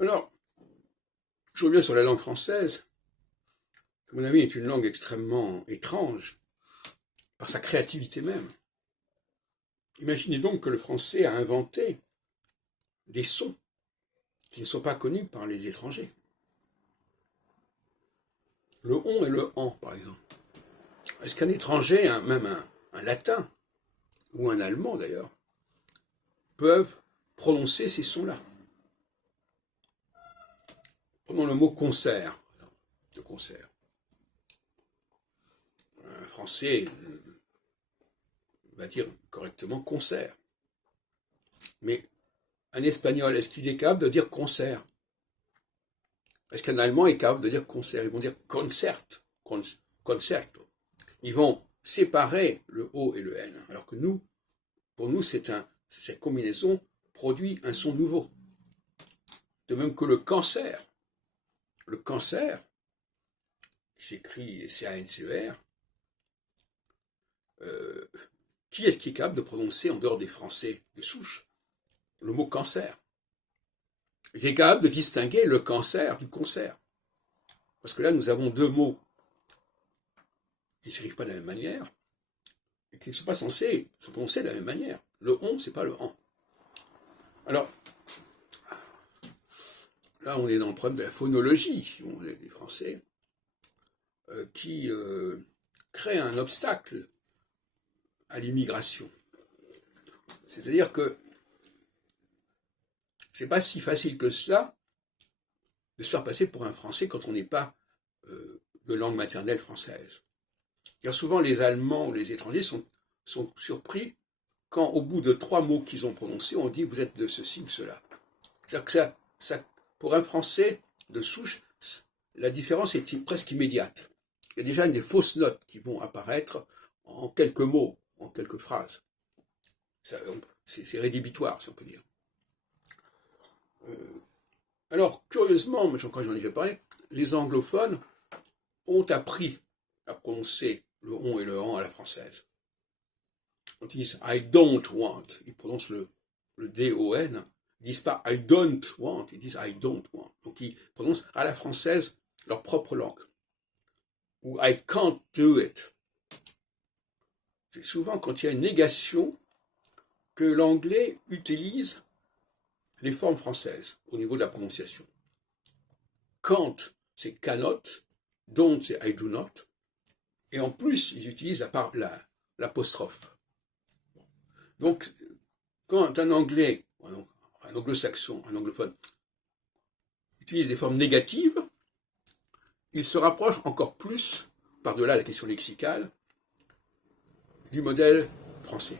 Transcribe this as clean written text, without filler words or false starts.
Alors, je reviens sur la langue française. À mon avis, est une langue extrêmement étrange par sa créativité même. Imaginez donc que le français a inventé des sons qui ne sont pas connus par les étrangers. Le on et le en, par exemple. Est-ce qu'un étranger, même un latin, ou un allemand d'ailleurs, peuvent prononcer ces sons-là? Prenons le mot concert. Le concert. Un français va dire correctement concert. Mais un espagnol, est-ce qu'il est capable de dire concert? Est-ce qu'un allemand est capable de dire concert? Ils vont dire concert, concerto. Ils vont séparer le O et le N. Alors que nous, pour nous, cette combinaison produit un son nouveau. De même que le cancer. Le cancer, qui s'écrit C-A-N-C-E-R, qui est-ce qui est capable de prononcer en dehors des Français de souche le mot cancer? Qui est capable de distinguer le cancer du concert? Parce que là, nous avons deux mots qui ne s'écrivent pas de la même manière et qui ne sont pas censés se prononcer de la même manière. Le on, c'est pas le en. Alors, là, on est dans le problème de la phonologie, si on est des Français, qui crée un obstacle à l'immigration. C'est-à-dire que c'est pas si facile que ça de se faire passer pour un Français quand on n'est pas de langue maternelle française. Car souvent, les Allemands ou les étrangers sont surpris quand, au bout de 3 mots qu'ils ont prononcés, on dit « vous êtes de ceci ou cela ». C'est-à-dire que pour un Français de souche, la différence est presque immédiate. Il y a déjà des fausses notes qui vont apparaître en quelques mots, en quelques phrases. C'est rédhibitoire, si on peut dire. Alors, curieusement, mais je crois que j'en ai déjà parlé, les anglophones ont appris à prononcer le on et le en à la française. Quand ils disent I don't want, ils prononcent le D-O-N, ils disent pas I don't want, ils disent I don't want. Donc ils prononcent à la française leur propre langue. Ou I can't do it. C'est souvent quand il y a une négation que l'anglais utilise les formes françaises au niveau de la prononciation. Can't, c'est cannot, don't, c'est I do not, et en plus, ils utilisent l'apostrophe. Donc, quand un anglais, un anglo-saxon, un anglophone, utilise des formes négatives, il se rapproche encore plus, par-delà la question lexicale, du modèle français.